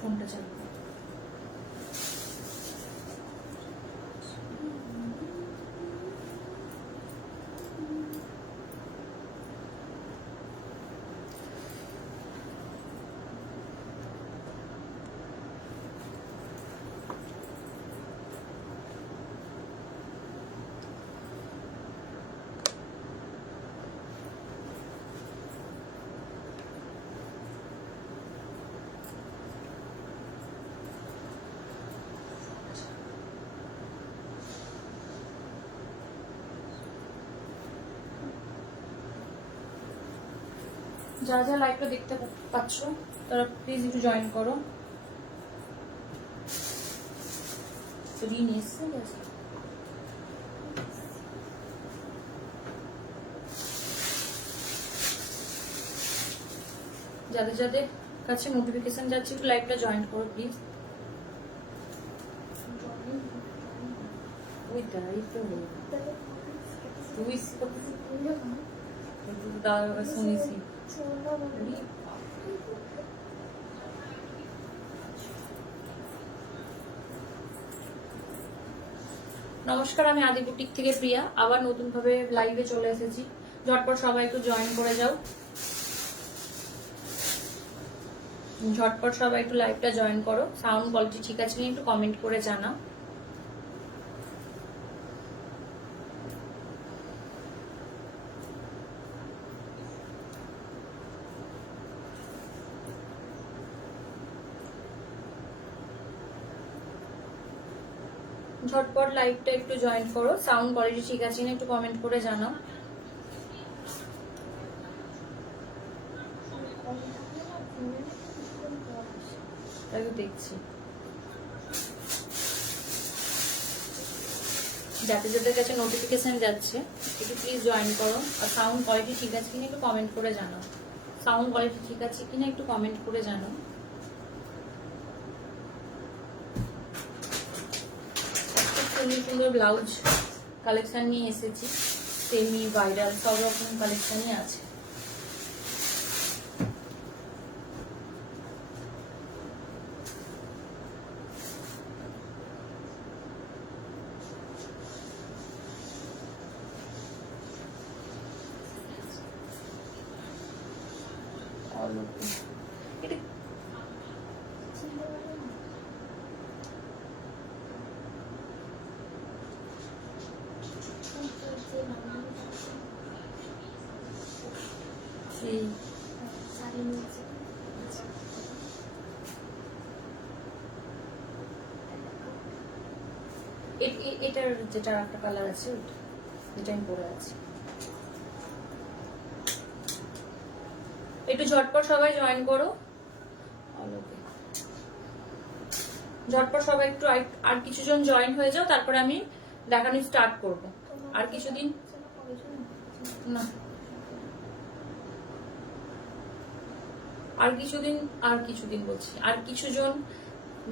ফোনটা চালু। যারা যারা লাইভটা দেখতে পাচ্ছ তারা প্লিজ একটু জয়েন করো। রিন এসছে যাদের যাদের কাছে নোটিফিকেশন যাচ্ছে একটু লাইভটা জয়েন করো প্লিজ। ওই তাই তো তুই শুনেছি। নমস্কার, আমি আদি বুটিক থেকে প্রিয়া, আবার নতুন ভাবে লাইভে চলে এসেছি। ঝটপট সবাই একটু জয়েন করে যাও, ঝটপট সবাই একটু লাইভটা জয়েন করো। সাউন্ড কোয়ালিটি ঠিক আছে কিনা একটু কমেন্ট করে জানাও। ঝটপট লাইভটা একটু জয়েন করো, সাউন্ড কোয়ালিটি ঠিক আছে কিনা একটু কমেন্ট করে জানাও। দেখছি যাদের যাদের কাছে নোটিফিকেশন যাচ্ছে একটু প্লিজ জয়েন করো, আর সাউন্ড কোয়ালিটি ঠিক আছে কিনা একটু কমেন্ট করে জানাও। সাউন্ড কোয়ালিটি ঠিক আছে কিনা একটু কমেন্ট করে জানাও। সুন্দর সুন্দর ব্লাউজ কালেকশন নিয়ে এসেছি, সেমি ভাইরাল সব রকম কালেকশনই আছে। এটার যেটা একটা কালার আছে এটা আমি পরে আছি। একটু ঝটপট সবাই জয়েন করো, ঝটপট সবাই একটু আর কিছুজন জয়েন হয়ে যাও, তারপরে আমি দেখানো স্টার্ট করব। আর কিছুদিন না, আর কিছুদিন বলছি, আর কিছুজন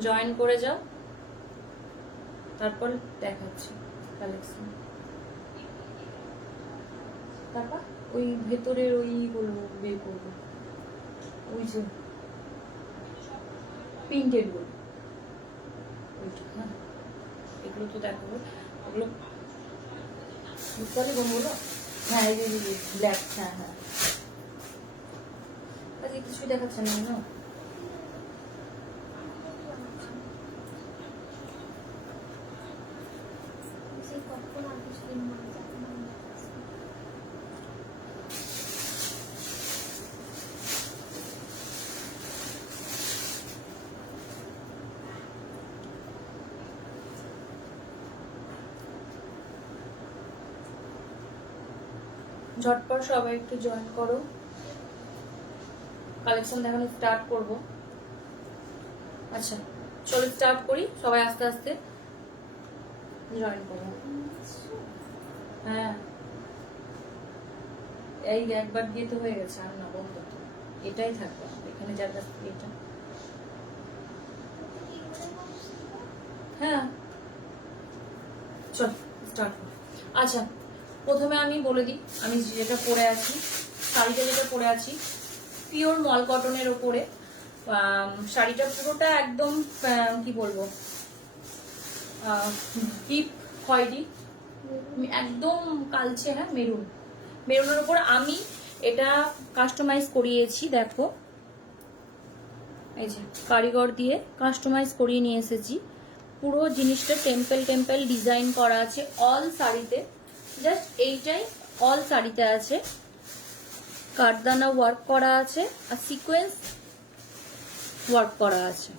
জয়েন করে যাও, তারপর দেখাচ্ছি কালেকশন। তারপর ওই ভেতরের ওইগুলো বের করবো, ওই যে প্রিন্টেড গুলো, ওইটা হ্যাঁ, এগুলো তো দেখাবো। ওগুলো বুঝতে পারলে কোনগুলো? হ্যাঁ এই যে ব্ল্যাক, হ্যাঁ হ্যাঁ, আজকে কিছুই দেখাচ্ছে না না। ঝটপট সবাই একটু জয়েন করো, কালেকশন দেখানো স্টার্ট করব। আচ্ছা চলো স্টার্ট করি, সবাই আস্তে আস্তে জয়েন করো। হ্যাঁ এই একবার দিয়ে তো হয়ে গেছে, আর না বন্ধ তো, এটাই থাকবে এখানে যার কাছ থেকে এটা। হ্যাঁ চল স্টার্ট করি। আচ্ছা প্রথমে আমি বলে দিই, আমি যেটা পরে আছি, শাড়িটা যেটা পরে আছি পিওর মল কটনের ওপরে শাড়িটা পুরোটা একদম কি বলবো ডিপ খয়েরি, একদম কালচে, হ্যাঁ মেরুন, মেরুনের উপর আমি এটা কাস্টমাইজ করিয়েছি। দেখো এই যে কারিগর দিয়ে কাস্টমাইজ করিয়ে নিয়ে এসেছি। পুরো জিনিসটা টেম্পল টেম্পল ডিজাইন করা আছে অল শাড়িতে, জাস্ট এইটাই অল শাড়িতে আছে। কাঠদানা ওয়ার্ক করা আছে আর সিকোয়েন্স ওয়ার্ক করা আছে,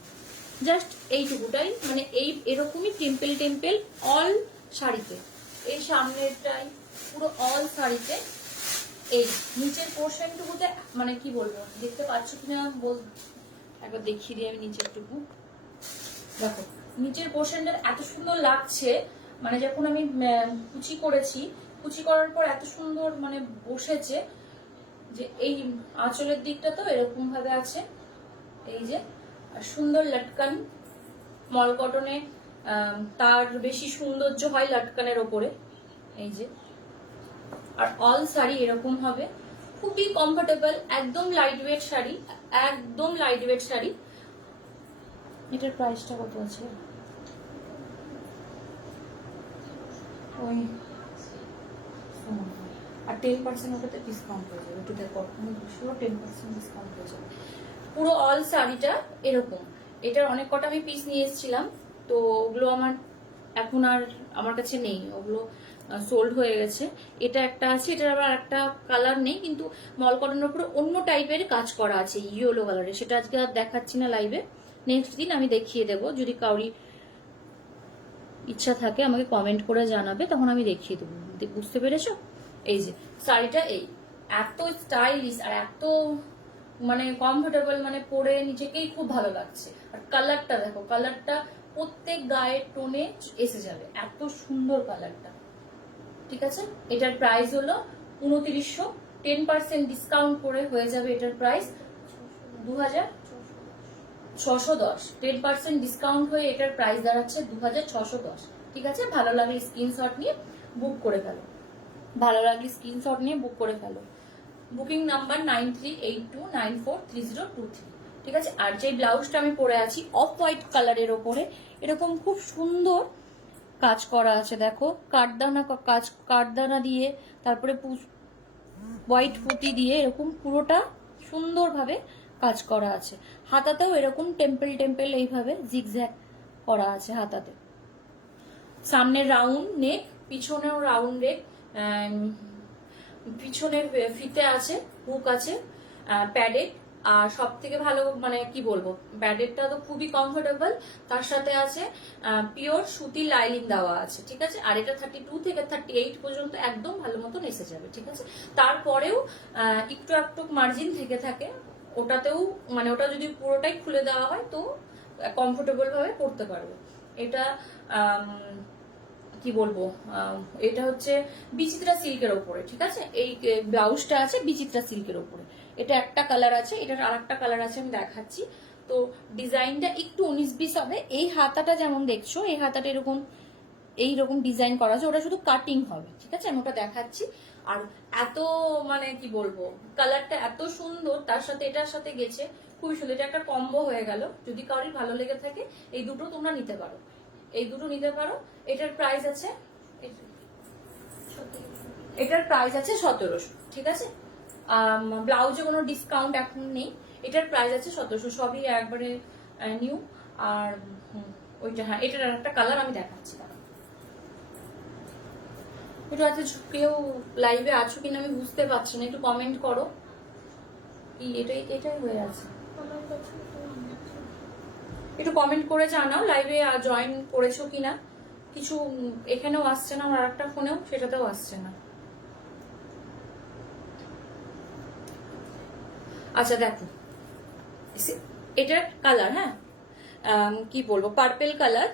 জাস্ট এইটুকুটাই, মানে এই এরকমই টেম্পল টেম্পল অল শাড়িতে। এই সামনেরটাই পুরো অল শাড়িতে। এই নিচের পোর্শনটুকুতে মানে কি বলবো, দেখতে পাচ্ছ কিনা বল, একবার দেখিয়ে দিই আমি নিচেরটুকু। দেখো নিচের পোর্শনটা এত সুন্দর লাগছে, মানে যখন আমি কুচি করেছি, কুচি করার পর এত সুন্দর মানে বসেছে যে এই আঁচলের দিকটা তো এরকম ভাবে আছে, এই যে আর সুন্দর লটকান মল কটনে তার বেশি সৌন্দর্য হয় লটকানের ওপরে, এই যে। আর অল শাড়ি এরকম হবে, খুবই কমফোর্টেবল, একদম লাইট ওয়েট শাড়ি, একদম লাইট ওয়েট শাড়ি। এটার প্রাইসটা কত আছে? ওই আর 10% ওটাতে ডিসকাউন্ট হয়ে যাবে, ওটা দেখো পুরো 10% ডিসকাউন্ট হয়ে যাবে। পুরো অল শাড়িটা এরকম। এটার অনেক কটা আমি পিস নিয়ে এসেছিলাম, তো ওগুলো আমার এখন আর আমার কাছে নেই, ওগুলো সোল্ড হয়ে গেছে। এটা একটা আছে, এটার আবার একটা কালার নেই, কিন্তু মল কটনের উপরে অন্য টাইপের কাজ করা আছে ইয়েলো কালারে, সেটা আজকে আর দেখাচ্ছি না লাইভে, নেক্সট দিন আমি দেখিয়ে দেবো। যদি কাউরি ইচ্ছা থাকে আমাকে কমেন্ট করে জানাবে, তখন আমি দেখিয়ে দেবো। বুঝতে পেরেছো? এই যে শাড়িটা এই এত স্টাইলিশ আর এত মানে কমফোর্টেবল, মানে পরে নিজেকেই খুব ভালো লাগছে। আর কালারটা দেখো, কালারটা প্রত্যেক গায়ের টোনে এসে যাবে, এত সুন্দর কালারটা। ঠিক আছে, এটার প্রাইস হলো 2900, 10% ডিসকাউন্ট করে হয়ে যাবে এটার প্রাইস 2610। 10% ডিসকাউন্ট হয়ে এটার প্রাইস দাঁড়াচ্ছে 2610। ঠিক আছে, ভালো লাগলে স্ক্রিনশট নিয়ে বুক করে ফেলো, ভালো লাগলে স্ক্রিনশট নিয়ে বুক করে ফেলো। Booking number 9382943023। ঠিক আছে, আর যে ব্লাউজটা আমি পরে আছি অফ হোয়াইট কালারের ওপরে এরকম খুব সুন্দর কাজ করা আছে। দেখো কাঠদানা কাজ, কাঠদানা দিয়ে তারপরে হোয়াইট পুঁতি দিয়ে এরকম পুরোটা সুন্দরভাবে কাজ করা আছে। হাতাতেও এরকম টেম্পল টেম্পল এইভাবে জিগজ্যাগ করা আছে হাতাতে। সামনে রাউন্ড নেক, পিছনেও রাউন্ড নেক, পিছনের ফিতে আছে, হুক আছে, প্যাডেড। আর সব থেকে ভালো মানে কি বলবো, প্যাডেডটা তো খুবই কমফোর্টেবল, তার সাথে আছে পিওর সুতি লাইলিং দেওয়া আছে। ঠিক আছে, আর এটা 32 থেকে 38 পর্যন্ত একদম ভালো মতন এসে যাবে। ঠিক আছে, তারপরেও একটু একটু মার্জিন থেকে থাকে, ওটাতেও মানে ওটা যদি পুরোটাই খুলে দেওয়া হয় তো কমফোর্টেবল ভাবে পরতে পারবে। এটা কি বলবো, এটা হচ্ছে বিচিত্রা সিল্কের ওপরে। ঠিক আছে, এই ব্লাউজটা আছে বিচিত্রা সিল্কের ওপরে। এটা একটা কালার আছে, এটার আর একটা কালার আছে, আমি দেখাচ্ছি। তো ডিজাইনটা একটু 19-20 হবে। এই হাতাটা যেমন দেখছো, এই হাতাটা এরকম এইরকম ডিজাইন করা আছে, ওটা শুধু কাটিং হবে। ঠিক আছে, আমি ওটা দেখাচ্ছি। আর এত মানে কি বলবো, কালারটা এত সুন্দর, তার সাথে এটার সাথে গেছে, খুবই সুন্দর। এটা একটা কম্বো হয়ে গেল। যদি কারোর ভালো লেগে থাকে এই দুটো তোমরা নিতে পারো, এই দুটো নিতে পারো। এটার প্রাইস আছে, এটার প্রাইস আছে 1700। ঠিক আছে, ব্লাউজে কোনো ডিসকাউন্ট এখন নেই, এটার প্রাইস আছে 1700, সবই একবারে নিউ। আর ওইটা হ্যাঁ, এটার একটা কালার আমি দেখাচ্ছি। একটু আছে, কেউ লাইভে আছো কিনা আমি বুঝতে পারছি না, একটু কমেন্ট করো। এটাই এটাই হয়ে আছে, একটু কমেন্ট করে জানাও লাইভে জয়েন করেছো কিনা। কিছু এখানেও আসছে না, আমার আরেকটা ফোনেও সেটাতেও আসছে না। আচ্ছা দেখো, এটার কালার, হ্যাঁ কি বলবো, পার্পেল কালার।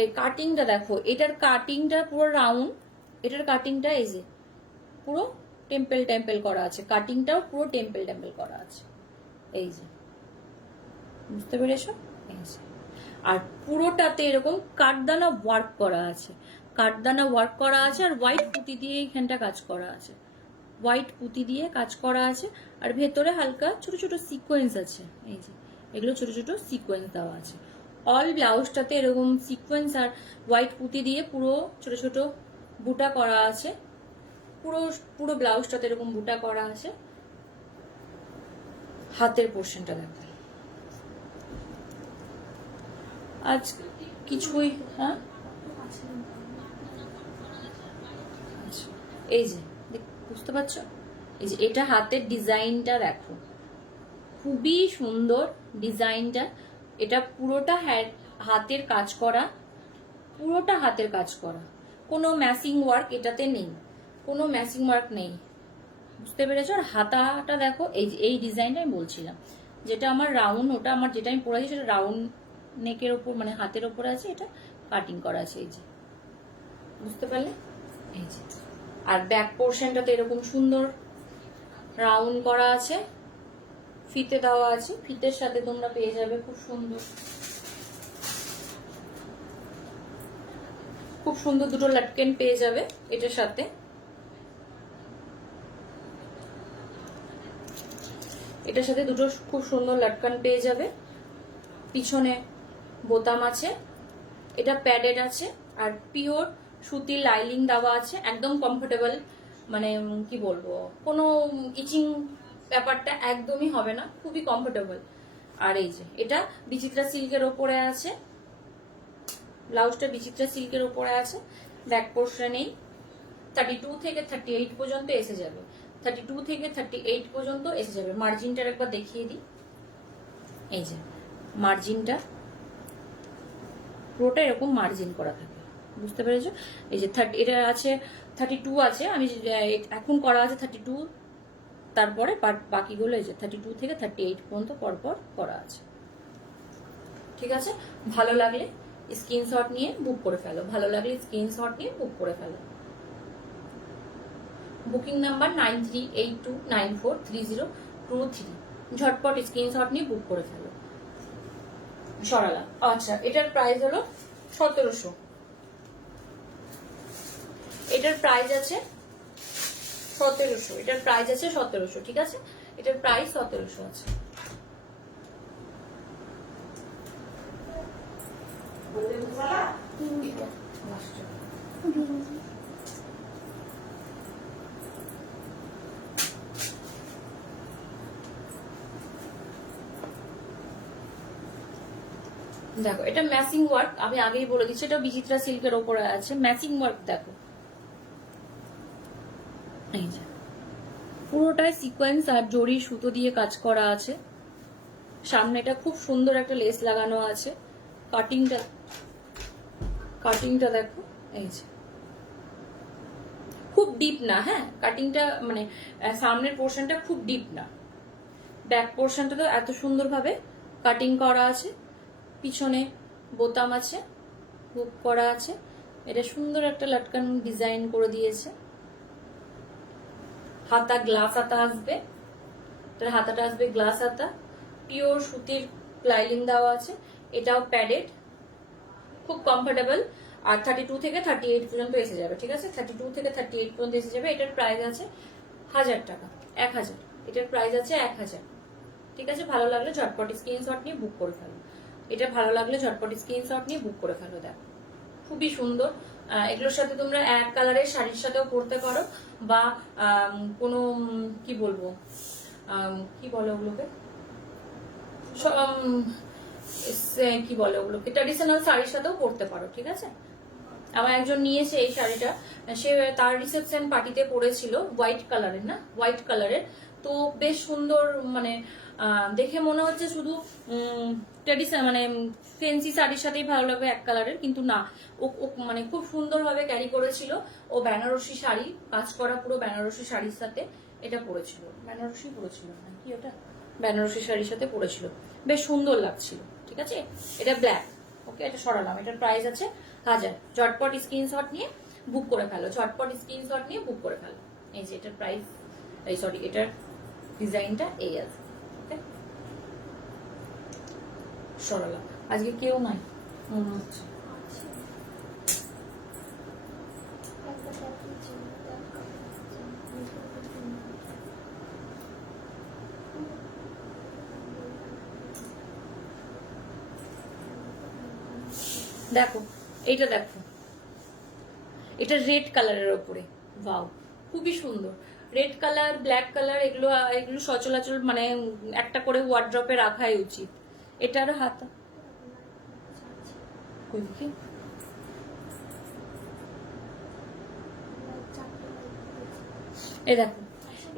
এই কাটিংটা দেখো, এটার কাটিংটা পুরো রাউন্ড, এটার কাটিংটা এই যে পুরো টেম্পল টেম্পল করা আছে, কাটিংটাও পুরো টেম্পল টেম্পল করা আছে, এই যে বুঝতে পেরেছো? এই যে, আর পুরোটাতে এরকম কাঠদানা ওয়ার্ক করা আছে, কাঠদানা ওয়ার্ক করা আছে, আর হোয়াইট পুঁতি দিয়ে এইখানটা কাজ করা আছে। হোয়াইট পুঁতি দিয়ে কাজ করা আছে, আর ভেতরে হালকা ছোট ছোট সিকোয়েন্স আছে। এই যে এগুলো ছোট ছোট সিকোয়েন্স দেওয়া আছে। অল ব্লাউজটাতে এরকম সিকোয়েন্স আর হোয়াইট পুঁতি দিয়ে পুরো ছোট ছোট বুটা করা আছে। পুরো পুরো ব্লাউজটাতে এরকম বুটা করা আছে। হাতের পোর্শনটা দেখো। আজ কিছুই, হ্যাঁ এই যে বুঝতে পারছো, এই যে এটা হাতের ডিজাইনটা দেখো, খুবই সুন্দর ডিজাইনটা। এটা পুরোটা হাতের কাজ করা, পুরোটা হাতের কাজ করা, কোনো ম্যাচিং ওয়ার্ক এটাতে নেই, কোনো ম্যাচিং ওয়ার্ক নেই, বুঝতে পেরেছো? আর হাতাটা দেখো, এই যে এই ডিজাইনটা আমি বলছিলাম, যেটা আমার রাউন্ড, ওটা আমার যেটা আমি পরেছি সেটা রাউন্ড নেকের ওপর মানে হাতের ওপরে আছে, এটা কাটিং করা আছে, এই যে বুঝতে পারলে? এই যে আর ব্যাক পোর্শনটাতে এরকম সুন্দর রাউন্ড করা আছে, ফিতে দেওয়া আছে, ফিতের সাথে তোমরা পেয়ে যাবে খুব সুন্দর, খুব সুন্দর দুটো লাটকেন পেয়ে যাবে এটার সাথে। এটার সাথে দুটো খুব সুন্দর লাটকান পেয়ে যাবে। পিছনে বোতাম আছে, এটা প্যাডেড আছে, আর পিওর সুতির লাইলিং দেওয়া আছে, একদম কমফোর্টেবল, মানে কি বলবো, কোনো ইচিং ব্যাপারটা একদমই হবে না, খুবই কমফোর্টেবল। আর এই যে এটা বিচিত্রা সিল্কের ওপরে আছে, ব্লাউজটা বিচিত্রা সিল্কের ওপরে আছে। ব্যাক পোর্শনেই 32 থেকে 38 পর্যন্ত এসে যাবে, 32 থেকে 38 পর্যন্ত এসে যাবে। মার্জিনটার একবার দেখিয়ে দিই, এই যে মার্জিনটা পুরোটা এরকম মার্জিন করা থাকে, বুঝতে পেরেছো? এই যে এটা আছে 32 আছে, আমি এখন করা আছে 32, তারপরে বাকিগুলো এই যে 32 থেকে 38 পর্যন্ত পরপর করা আছে। ঠিক আছে, ভালো লাগলে স্ক্রিনশট নিয়ে বুক করে ফেলো, ভালো লাগলে স্ক্রিনশট নিয়ে বুক করে ফেলো। বুকিং নাম্বার 9382943023, ঝটপট স্ক্রিনশট নিয়ে বুক করে ফেলো। সরালা, আচ্ছা এটার প্রাইস হলো 1700, এটার প্রাইস আছে 1700, এটার প্রাইস আছে 1700, ঠিক আছে, এটার প্রাইস 1700 আছে। দেখো এটা ম্যাচিং ওয়ার্ক, আমি আগেই বলে দিচ্ছি, এটা বিচিত্রা সিল্কের ওপরে আছে, ম্যাচিং ওয়ার্ক দেখো, এই যে পুরোটাই সিকোয়েন্স আর জড়ি সুতো দিয়ে কাজ করা আছে। সামনেটা খুব সুন্দর একটা লেস লাগানো আছে, কাটিংটা দেখো, এই যে খুব ডিপ না, হ্যাঁ কাটিংটা মানে সামনের পোর্শনটা খুব ডিপ না, ব্যাক পোর্শনটা তো এত সুন্দরভাবে কাটিং করা আছে। পিছনে বোতাম আছে, হুক করা আছে, এটা সুন্দর একটা লাটকান ডিজাইন করে দিয়েছে। হাতা গ্লাস হাতা আসবে, তার হাতাটা আসবে গ্লাস হাতা, পিওর সুতির লাইলিং দেওয়া আছে, এটাও প্যাডেড, খুব কমফোর্টেবল। আর 32 থেকে 38 পর্যন্ত এসে যাবে, ঠিক আছে, 32 থেকে 38 পর্যন্ত এসে যাবে। এটার প্রাইস আছে 1000 টাকা, 1000, এটার প্রাইস আছে 1000, ঠিক আছে। ভালো লাগলে ঝটপট স্ক্রিনশট নিয়ে বুক করে ফেলো, এটা ভালো লাগলে ঝটপট স্ক্রিনশট নিয়ে বুক করে ফেলো। দেখো খুবই সুন্দর, এগুলোর সাথে তোমরা এক কালারের শাড়ির সাথেও পরতে পারো, বা কোনো কি বলবো, কি বলে ওগুলোকে, কি বলে ওগুলোকে, ট্র্যাডিশনাল শাড়ির সাথেও পরতে পারো, ঠিক আছে। আমার একজন নিয়েছে এই শাড়িটা, সে তার রিসেপশন পার্টিতে পরেছিল, হোয়াইট কালারের, না হোয়াইট কালারের, তো বেশ সুন্দর, মানে দেখে মনে হচ্ছে শুধু ট্র্যাডিশনাল মানে ফেন্সি শাড়ির সাথেই ভালো লাগবে এক কালারের, কিন্তু না, ও মানে খুব সুন্দরভাবে ক্যারি করেছিল। ও বেনারসি শাড়ি কাজ করা, পুরো বেনারসি শাড়ির সাথে এটা পরেছিল, বেনারসি পরেছিল না কি ওটা, বেনারসি শাড়ির সাথে পরেছিল, বেশ সুন্দর লাগছিল, ঠিক আছে। এটা ব্ল্যাক, ওকে, এটা সরালাম। এটার প্রাইস আছে 1000, ঝটপট স্ক্রিনশট নিয়ে বুক করে ফেলো, ঝটপট স্ক্রিনশট নিয়ে বুক করে ফেলো। এই যে এটার প্রাইস, এই সরি এটার ডিজাইনটা এই আছে, ওকে। সরালাম, আজকে কেউ নাই মনে হচ্ছে। দেখো এইটা, দেখো এটা রেড কালারের ওপরে, ওয়াও খুবই সুন্দর। রেড কালার, ব্ল্যাক কালার, এগুলো এগুলো সচরাচর মানে একটা করে ওয়ার্ড্রপে রাখাই উচিত। এটার হাতা এ দেখো,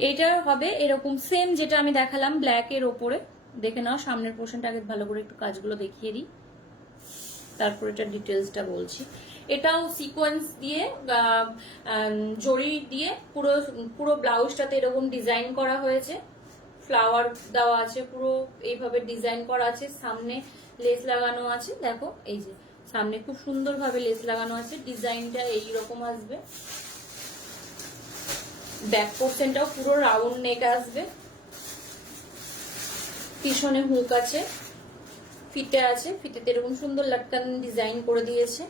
এইটা হবে এরকম সেম যেটা আমি দেখালাম ব্ল্যাক এর ওপরে। দেখে নাও সামনের পোর্শনটা আগে ভালো করে একটু কাজগুলো দেখিয়ে দিই, তারপর এটা ডিটেলসটা বলছি। এটাও সিকোয়েন্স দিয়ে জড়ি দিয়ে পুরো পুরো ব্লাউজটাতে এরকম ডিজাইন করা হয়েছে, ফ্লাওয়ার দেওয়া আছে, পুরো এইভাবে ডিজাইন করা আছে, সামনে লেস লাগানো আছে। দেখো এই যে সামনে খুব সুন্দরভাবে লেস লাগানো আছে, ডিজাইনটা এইরকম আসবে। ব্যাক পোর্শনটাও পুরো রাউন্ড নেক আসবে, পিছনে হুক আছে, ফিতে আছে, ফিতেতে এরকম সুন্দর লাটকান ডিজাইন করে দিয়েছে।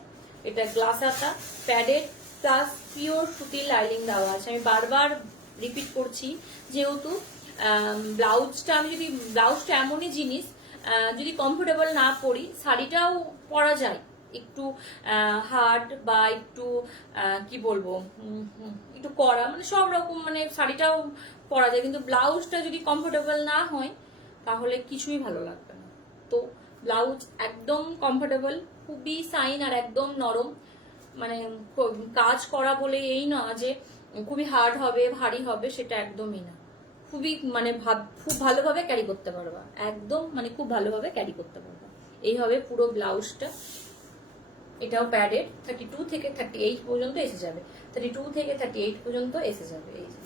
এটা গ্লাস হাতা, প্যাডেড প্লাস পিওর সুতির লাইনিং দেওয়া আছে। আমি বারবার রিপিট করছি, যেহেতু ব্লাউজটা আমি যদি ব্লাউজটা এমনই জিনিস যদি কমফোর্টেবল না পরি, শাড়িটাও পরা যায় একটু হার্ড বা একটু কি বলবো একটু কড়া, মানে সব রকম মানে শাড়িটাও পরা যায়, কিন্তু ব্লাউজটা যদি কমফোর্টেবল না হয় তাহলে কিছুই ভালো লাগবে না। তো ব্লাউজ একদম কমফোর্টেবল, খুবই সাইন আর একদম নরম, মানে কাজ করা বলে এই না যে খুবই হার্ড হবে ভারী হবে, সেটা একদমই না। খুবই মানে খুব ভালোভাবে ক্যারি করতে পারবা, একদম মানে খুব ভালোভাবে ক্যারি করতে পারবা। এই হবে পুরো ব্লাউজটা। এটাও প্যাডেড, 32 থেকে 38 পর্যন্ত এসে যাবে, 32 থেকে 38 পর্যন্ত এসে যাবে। এই যে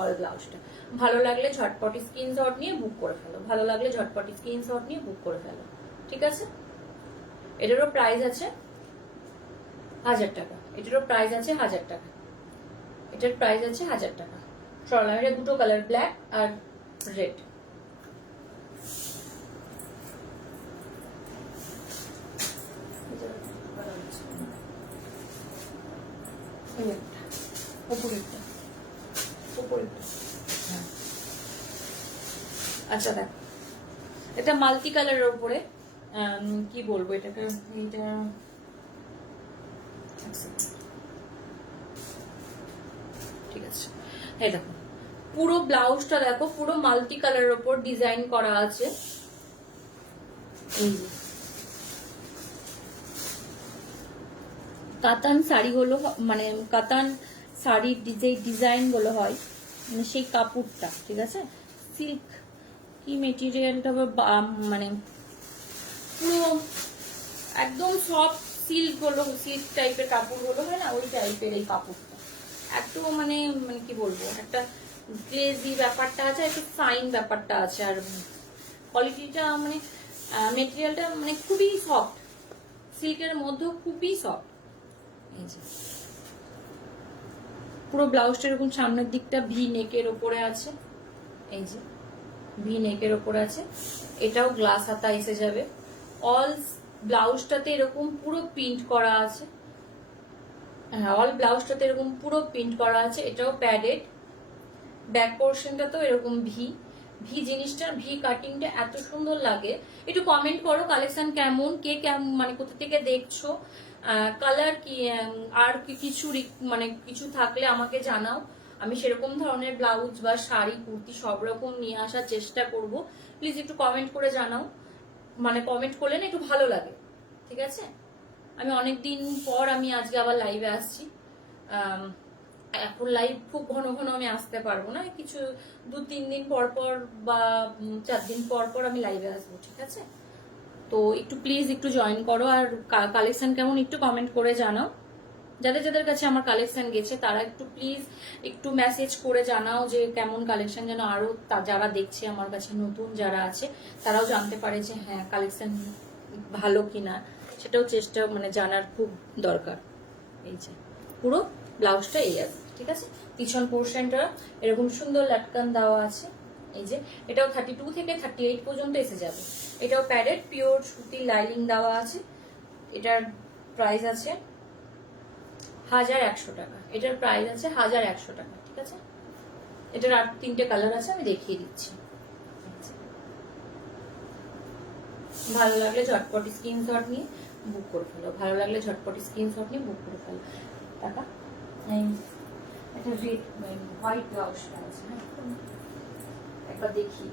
অল ব্লাউজটা ভালো লাগলে ঝটপটি স্ক্রিনশট নিয়ে বুক করে ফেলো, ভালো লাগলে ঝটপটি স্ক্রিনশট নিয়ে বুক করে ফেলো, ঠিক আছে। এটারও প্রাইস আছে 1000 টাকা, এটারও প্রাইস আছে 1000 টাকা, এটার প্রাইস আছে 1000 টাকা। সরলাম, এটা দুটো কালার, ব্ল্যাক আর রেড। আচ্ছা দেখ, এটা মাল্টি কালারের উপরে কি বলবো এটাকে, এটা ঠিক আছে। এই দেখো পুরো ব্লাউজটা দেখো, পুরো মাল্টি কালারের উপর ডিজাইন করা আছে। এই কাতান শাড়িগুলো মানে কাতান শাড়ির যে ডিজাইন গুলো হয়, মানে সেই কাপড়টা, ঠিক আছে। সিল্ক কি মেটেরিয়ালটা, মানে পুরো একদম সফট সিল্ক গুলো, সিল্ক টাইপের কাপড় গুলো হয় না, ওই টাইপের এই কাপড়টা। একটু মানে মানে কি বলবো, একটা গ্লেজি ব্যাপারটা আছে, একটু ফাইন ব্যাপারটা আছে, আর কোয়ালিটিটা মানে মেটেরিয়ালটা মানে খুবই সফট, সিল্কের মধ্যে খুবই সফট। এই যে পুরো ব্লাউজটা এরকম সামনের দিকটা ভি নেকের ওপরে আছে, এই যে ভি নেকের ওপরে আছে। এটাও গ্লাস হাতা এসে যাবে। অল ব্লাউজটাতে এরকম পুরো প্রিন্ট করা আছে, হ্যাঁ অল ব্লাউজটাতে এরকম পুরো প্রিন্ট করা আছে। এটাও প্যাডেড, ব্যাক পোর্শনটা তো এরকম ভি ভি জিনিসটা, ভি কাটিংটা এত সুন্দর লাগে। একটু কমেন্ট করো কালেকশন কেমন, কে কেমন মানে কোথা থেকে দেখছো, কালার কি আর কিছু মানে কিছু থাকলে আমাকে জানাও। আমি সেরকম ধরনের ব্লাউজ বা শাড়ি কুর্তি সব রকম নিয়ে আসার চেষ্টা করব। প্লিজ একটু কমেন্ট করে জানাও, মানে কমেন্ট করলে না একটু ভালো লাগে, ঠিক আছে। আমি অনেকদিন পর আমি আজকে আবার লাইভে আসছি। এখন লাইভ খুব ঘন ঘন আমি আসতে পারবো না, কিছু 2-3 দিন পর পর বা 4 দিন পর পর আমি লাইভে আসবো, ঠিক আছে। তো একটু প্লিজ একটু জয়েন করো, আর কালেকশন কেমন একটু কমেন্ট করে জানাও। যাদের যাদের কাছে আমার কালেকশন গেছে তারা একটু প্লিজ একটু মেসেজ করে জানাও যে কেমন কালেকশন, যেন আরো যারা দেখছে আমার কাছে নতুন যারা আছে তারাও জানতে পারে যে হ্যাঁ কালেকশন ভালো কিনা, সেটাও চেষ্টা মানে জানার খুব দরকার। এই যে পুরো ব্লাউজটা এই আছে, ঠিক আছে। পিছন পোর্শনটা এরকম সুন্দর লাটকান দেওয়া আছে। এই যে এটাও 32 থেকে 38 পর্যন্ত এসে যাবে। এটাও প্যাডেড পিওর সুতির লাইনিং দেওয়া আছে। এটার প্রাইস আছে 1100 টাকা, এটার প্রাইস আছে 1100 টাকা, ঠিক আছে। এটার আর 3টে কালার আছে, আমি দেখিয়ে দিচ্ছি। ভালো লাগলে ঝটপট স্ক্রিনশট নিয়ে বুক করে ফেলো, ভালো লাগলে ঝটপট স্ক্রিনশট নিয়ে বুক করে ফেলো। টাকা একটা রেড হোয়াইট ব্লাউজটা আছে, হ্যাঁ একবার দেখি।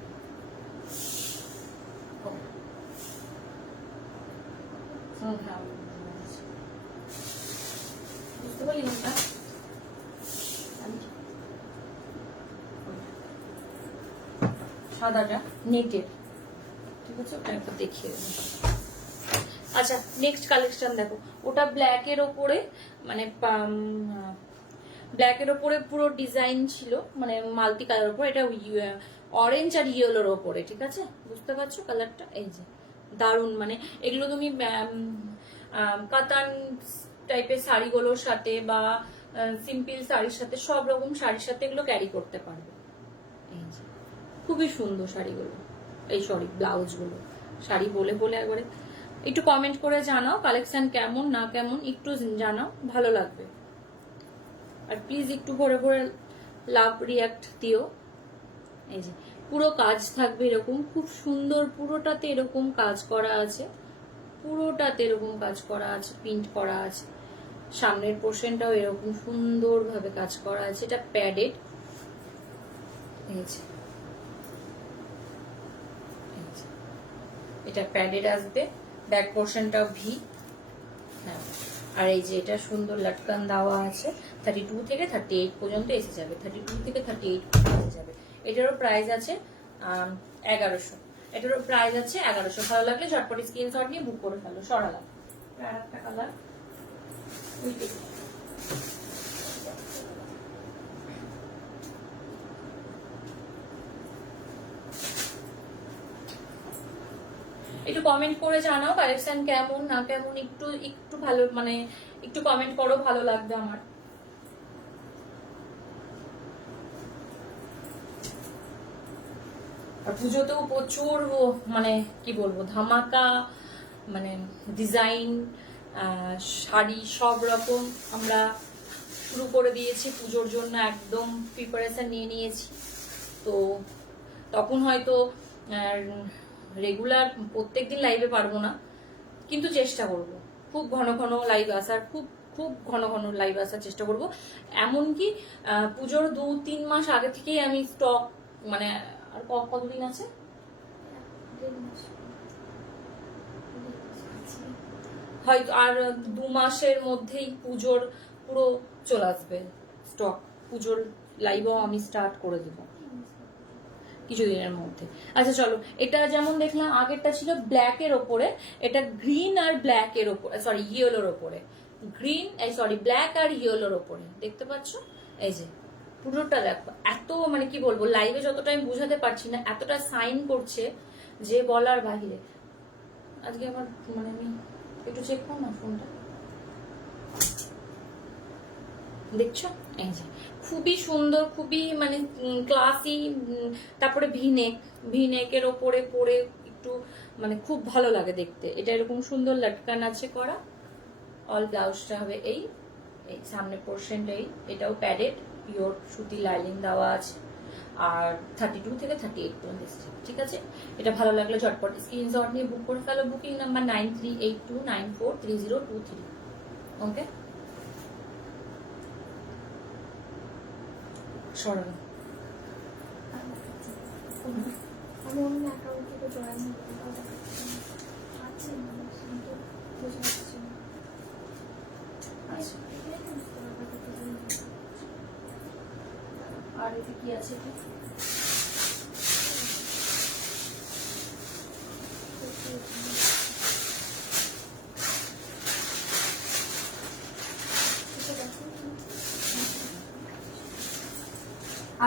বুঝতে পারলি না সাদাটা নেটের, ঠিক আছে ওটা একবার দেখিয়ে দেবো। আচ্ছা নেক্সট কালেকশন দেখো, ওটা ব্ল্যাকের ওপরে মানে ব্ল্যাকের ওপরে পুরো ডিজাইন ছিল, মানে মাল্টি কালার ওপর, এটা অরেঞ্জ আর ইয়েলোর ওপরে, ঠিক আছে বুঝতে পারছো কালারটা? এই যে দারুন, মানে এগুলো তুমি কাতান টাইপের শাড়িগুলোর সাথে বা সিম্পল শাড়ির সাথে, সব রকম শাড়ির সাথে এগুলো ক্যারি করতে পারবে। এই যে খুবই সুন্দর শাড়িগুলো, এই সরি ব্লাউজগুলো। শাড়ি বলে বলে একবারে একটু কমেন্ট করে জানাও কালেকশন কেমন না কেমন, একটু জানাও, ভালো লাগবে। আর প্লিজ একটু ভরে ভরে লাভ রিয়াক্ট দিও। এই যে পুরো কাজ থাকবে এরকম, খুব সুন্দর, পুরোটাতে এরকম কাজ করা আছে, পুরোটাতে এরকম কাজ করা আছে, প্রিন্ট করা আছে। সামনের পোর্শনটাও এরকম সুন্দরভাবে কাজ করা আছে, এটা প্যাডেড। এই যে এটা প্যাডেড আসবে, ব্যাক পোর্শনটাও ভি, হ্যাঁ। আর এই যে এটা সুন্দর লটকান দেওয়া আছে, 32 থেকে 38 পর্যন্ত এসে যাবে, 32 থেকে 38 এসে যাবে। এটারও প্রাইস আছে 1100, এটারও প্রাইস আছে 1100। ভালো লাগলে ঝটপট স্ক্রিনশট নিয়ে বুক করে ফেলো। সরালাম আর একটা কালার, একটু কমেন্ট করে জানাও কালেকশন কেমন না কেমন, একটু একটু ভালো মানে একটু কমেন্ট করো, ভালো লাগবে আমার। আর পুজোতেও প্রচুর মানে কি বলবো ধামাকা, মানে ডিজাইন শাড়ি সব রকম আমরা শুরু করে দিয়েছি পুজোর জন্য, একদম প্রিপারেশন নিয়ে নিয়েছি। তো তখন হয়তো রেগুলার প্রত্যেকদিন লাইভে পারবো না, কিন্তু চেষ্টা করব খুব ঘন ঘন লাইভ আসার, খুব খুব ঘন ঘন লাইভ আসার চেষ্টা করব। এমনকি পুজোর 2-3 মাস আগে থেকেই আমি স্টক, মানে আর কতদিন আছে, হয়তো আর 2 মাসের মধ্যেই পুজোর পুরো চলে আসবে স্টক, পুজোর লাইভও আমি স্টার্ট করে দেবো কিছুদিনের মধ্যে। আচ্ছা চলো, এটা যেমন দেখলাম আগেরটা ছিল ব্ল্যাকের ওপরে, এটা গ্রিন আর ব্ল্যাকের ওপরে, সরি ইয়েলোর ওপরে, গ্রিন এই সরি ব্ল্যাক আর ইয়েলোর ওপরে, দেখতে পাচ্ছ? এই যে পুরোটা দেখো, এত মানে কি বলবো, লাইভে যতটা আমি বুঝাতে পারছি না, এতটা সাইন করছে যে বলার বাহিরে। আজকে আমার মানে আমি একটু চেক করো না ফোনটা, দেখছো? এই যে খুবই সুন্দর, খুবই মানে ক্লাসি। তারপরে ভিনেকের ওপরে পরে একটু মানে খুব ভালো লাগে দেখতে। এটা এরকম সুন্দর লটকান আছে করা, অল ব্লাউজটা হবে এই সামনে পোর্শনটা এটাও প্যাডেড, পিওর সুতি লাইনিং দেওয়া আছে। আর 32 থেকে 38 পর্যন্ত এসেছে, ঠিক আছে? এটা ভালো লাগলে ঝটপট স্ক্রিনশট নিয়ে বুক করে ফেলো। Booking number 9382943023। ওকে, সরানো আমি অন্য অ্যাকাউন্ট থেকে জয়েন আছে কিন্তু বুঝতে পারছি না। আর এতে কি আছে?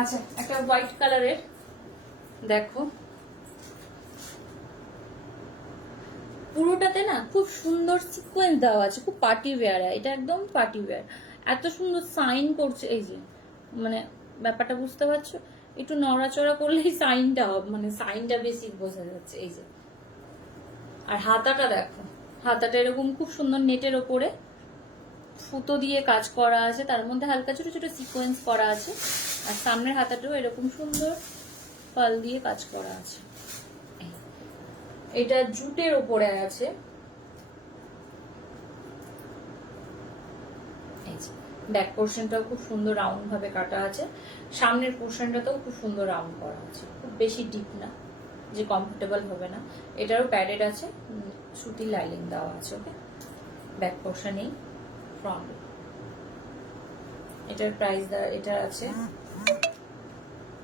আচ্ছা একটা হোয়াইট কালারের দেখো, পুরোটাতে না খুব সুন্দর সিকোয়েন্স দেওয়া আছে, খুব পার্টি ওয়্যার, এটা একদম পার্টি ওয়্যার, এত সুন্দর সাইন করছে। এই যে মানে ব্যাপারটা বুঝতে পারছো, একটু নড়াচড়া করলেই সাইনটা হবে, মানে সাইনটা বেশি বোঝা যাচ্ছে। এই যে আর হাতাটা দেখো, হাতাটা এরকম খুব সুন্দর নেটের ওপরে সুতো দিয়ে কাজ করা আছে, তার মধ্যে হালকা ছোট ছোট সিকোয়েন্স করা আছে। আর সামনের হাতাটাও এরকম সুন্দর পাল দিয়ে কাজ করা আছে। এটা জুটের ওপরে আছে, ব্যাক পোর্শনটাও খুব সুন্দর রাউন্ড ভাবে কাটা আছে, সামনের পোর্শনটাতেও খুব সুন্দর রাউন্ড করা আছে, খুব বেশি ডিপ না যে কমফোর্টেবল হবে না। এটারও প্যাডেড আছে, সুতির লাইলিং দেওয়া আছে। ওকে, ব্যাক পোর্শনেই ফ্রন্ট। এটার প্রাইস এটা আছে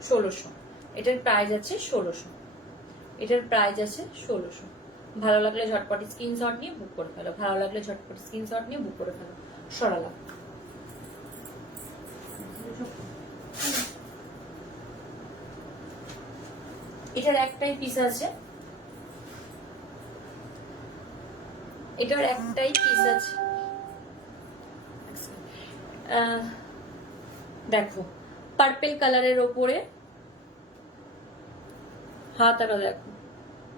1600। এটার প্রাইস আছে 1600। এটার প্রাইস আছে 1600। ভালো লাগলে ঝটপট স্ক্রিনশট নিয়ে বুক করে ফেলো, ভালো লাগলে ঝটপট স্ক্রিনশট নিয়ে বুক করে ফেলো। সরালা এটার একটাই পিস আছে, এটার একটাই পিস আছে। দেখো পার্পেল কালারের ওপরে হাতাটা দেখো,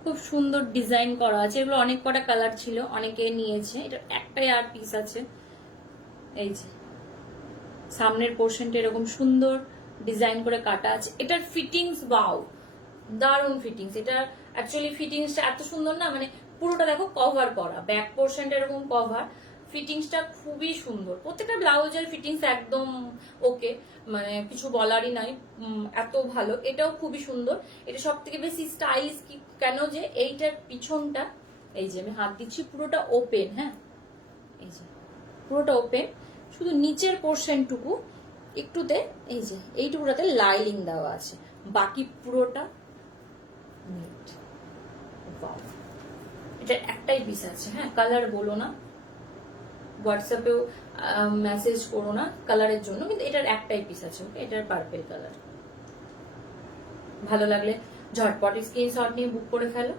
খুব সুন্দর ডিজাইন করা আছে। এগুলো অনেক কটা কালার ছিল, অনেকে নিয়েছে। এটা একটাই আর পিস আছে। এই যে সামনের পোর্শনটা এরকম সুন্দর ডিজাইন করে কাটা আছে। এটার ফিটিংস ওয়াও, দারুণ ফিটিংস। এটা অ্যাকচুয়ালি ফিটিংসটা এত সুন্দর না, মানে পুরোটা দেখো কভার করা, ব্যাক পোর্শনটা এরকম কভার, ফিটিংসটা খুবই সুন্দর। প্রত্যেকটা ব্লাউজের ফিটিংস একদম ওকে, মানে কিছু বলারই নাই, এত ভালো। এটাও খুবই সুন্দর। এটা সব থেকে বেশি স্টাইলিশ কেন যে এইটার পিছনটা, এই যে আমি হাত দিচ্ছি, পুরোটা ওপেন। হ্যাঁ, এই যে পুরোটা ওপেন, শুধু নিচের পোর্শনটুকু একটুতে এই যে এইটুকুটাতে লাইলিং দেওয়া আছে, বাকি পুরোটা নেট। এটা একটাই পিস আছে। হ্যাঁ, কালার বলো না, হোয়াটসঅ্যাপেও মেসেজ করো না কালারের জন্য, কিন্তু এটার একটাই পিস আছে। ওকে, এটার পার্পেল কালার। ভালো লাগলে ঝটপট স্ক্রিনশট নিয়ে বুক করে ফেলো,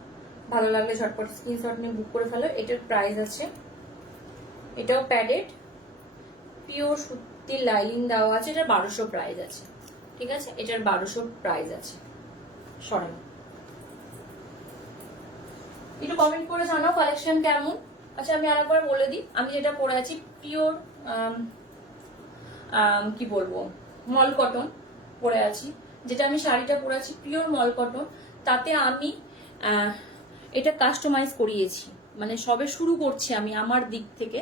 ভালো লাগলে ঝটপট স্ক্রিনশট নিয়ে বুক করে ফেলো। এটার প্রাইস আছে, এটাও প্যাডেড, পিওর সুতির লাইলিং দেওয়া আছে। এটার 1200 প্রাইস আছে। ঠিক আছে, এটার 1200 প্রাইস আছে। সরেন একটু কমেন্ট করে জানাও কালেকশন কেমন। আচ্ছা, আমি আরেকবার বলে দিই, আমি যেটা পরে আছি পিওর কি বলবো মল কটন পরে আছি। যেটা আমি শাড়িটা পরে আছি পিওর মল কটন, তাতে আমি এটা কাস্টমাইজ করিয়েছি। মানে সবে শুরু করছি আমি আমার দিক থেকে,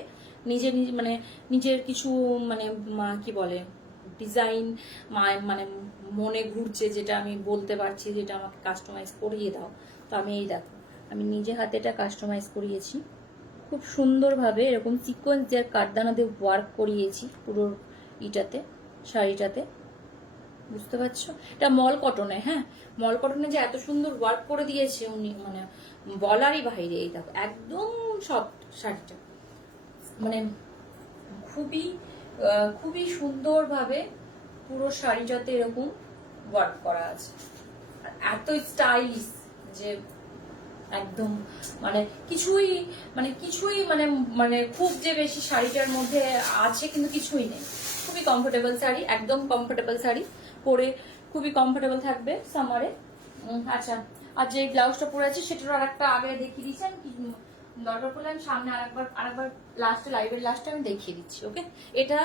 নিজে মানে নিজের কিছু মানে কি বলে ডিজাইন মানে মনে ঘুরছে, যেটা আমি বলতে পারছি, যেটা আমাকে কাস্টমাইজ করিয়ে দাও। তো আমি এই দেখো, আমি নিজে হাতে এটা কাস্টমাইজ করিয়েছি খুব সুন্দরভাবে। এরকম সিকোয়েন্স দিয়ে কাঠদানা দিয়ে ওয়ার্ক করিয়েছি পুরো ইটাতে, শাড়িটাতে। বুঝতে পারছো? এটা মল কটনে। হ্যাঁ, মল কটনে যে এত সুন্দর ওয়ার্ক করে দিয়েছে উনি, মানে বলারই বাইরে। এই দেখো একদম সফট শাড়িটা, মানে খুবই খুবই সুন্দরভাবে পুরো শাড়িটাতে এরকম ওয়ার্ক করা আছে। এত স্টাইলিশ যে একদম মানে কিছুই মানে মানে খুব যে বেশি শাড়িটার মধ্যে আছে কিন্তু কিছুই নেই। খুবই কমফোর্টেবল শাড়ি, একদম কমফোর্টেবল শাড়ি, পরে খুবই কমফোর্টেবল থাকবে সামারে। আচ্ছা, আর যে ব্লাউজটা পরে আছে সেটারও আরেকটা আগে দেখিয়ে দিচ্ছেন কি দরকার পড়লে আমি সামনে আরেকবার লাস্টে লাইভের লাস্টে আমি দেখিয়ে দিচ্ছি। ওকে, এটা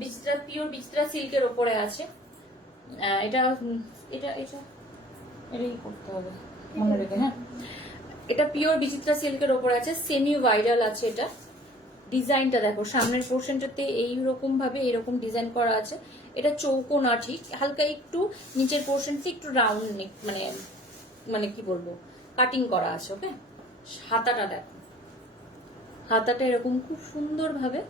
বিচিত্রা পিওর বিচিত্রা সিল্কের ওপরে আছে। এটা এটা এটা এটাই করতে হবে মনে রেখে। হ্যাঁ, এটা পিওর বিচিত্রা সিল্কের ওপর আছে, সেমি ভাইরাল আছে। এটা ডিজাইনটা দেখো, সামনের পোর্শনটাতে এইরকম ভাবে এরকম ডিজাইন করা আছে। এটা চৌকো না, ঠিক হালকা একটু নিচের পোর্শনটা একটু রাউন্ড নেক, মানে মানে কি বলবো কাটিং করা আছে। ওকে, হাতাটা দেখো, হাতাটা এরকম খুব সুন্দরভাবে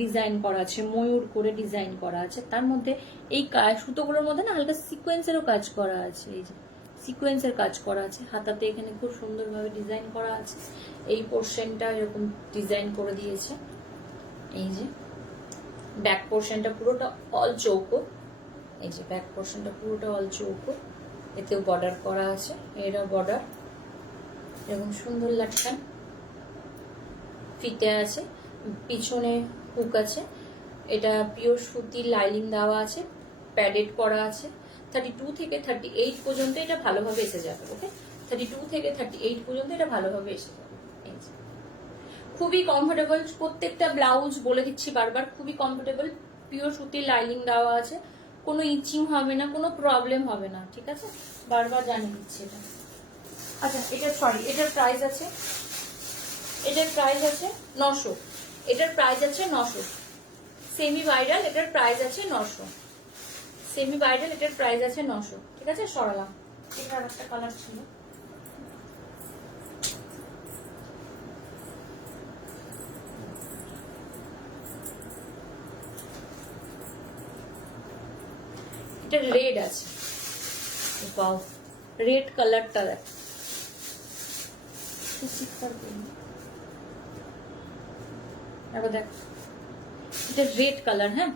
ডিজাইন করা আছে, ময়ূর করে ডিজাইন করা আছে। তার মধ্যে এই সুতোগুলোর মধ্যে না হালকা সিকোয়েন্সেরও কাজ করা আছে। এই যে সিকোয়েন্সের কাজ করা আছে হাতাতে, এখানে খুব সুন্দরভাবে ডিজাইন করা আছে। এই পোর্শনটা এরকম ডিজাইন করে দিয়েছে। এই যে ব্যাক পোর্শনটা পুরোটা অল চৌকো। এই যে ব্যাক পোর্শনটা পুরোটা অল চৌকো, এতেও বর্ডার করা আছে। এরা বর্ডার এরকম সুন্দর লাটকান ফিতে আছে, পিছনে হুক আছে। এটা পিওর সুতির লাইলিং দেওয়া আছে, প্যাডেড করা আছে। 32 থেকে 38 পর্যন্ত এটা ভালোভাবে এসে যাবে। ওকে, 32 থেকে 38 পর্যন্ত এটা ভালোভাবে এসে যাবে। খুবই কমফোর্টেবল প্রত্যেকটা ব্লাউজ, বলে দিচ্ছি বারবার, খুবই কমফোর্টেবল। পিওর সুতির লাইনিং দেওয়া আছে, কোনো ইচিং হবে না, কোনো প্রবলেম হবে না। ঠিক আছে, বারবার জানিয়ে দিচ্ছি এটা। আচ্ছা, এটার প্রাইস আছে, এটার প্রাইস আছে 900। এটার প্রাইস আছে 900। সেমি ভাইরাল, এটার প্রাইস আছে 900। সেমি ভাইরাল, এটার প্রাইস আছে 900। ঠিক আছে, সরালাম। এটা আর একটা কালার ছিল, এটা রেড আছে। ওয়াও, রেড কালারটা দেখ, এবার দেখ, এটা রেড কালার। হ্যাঁ,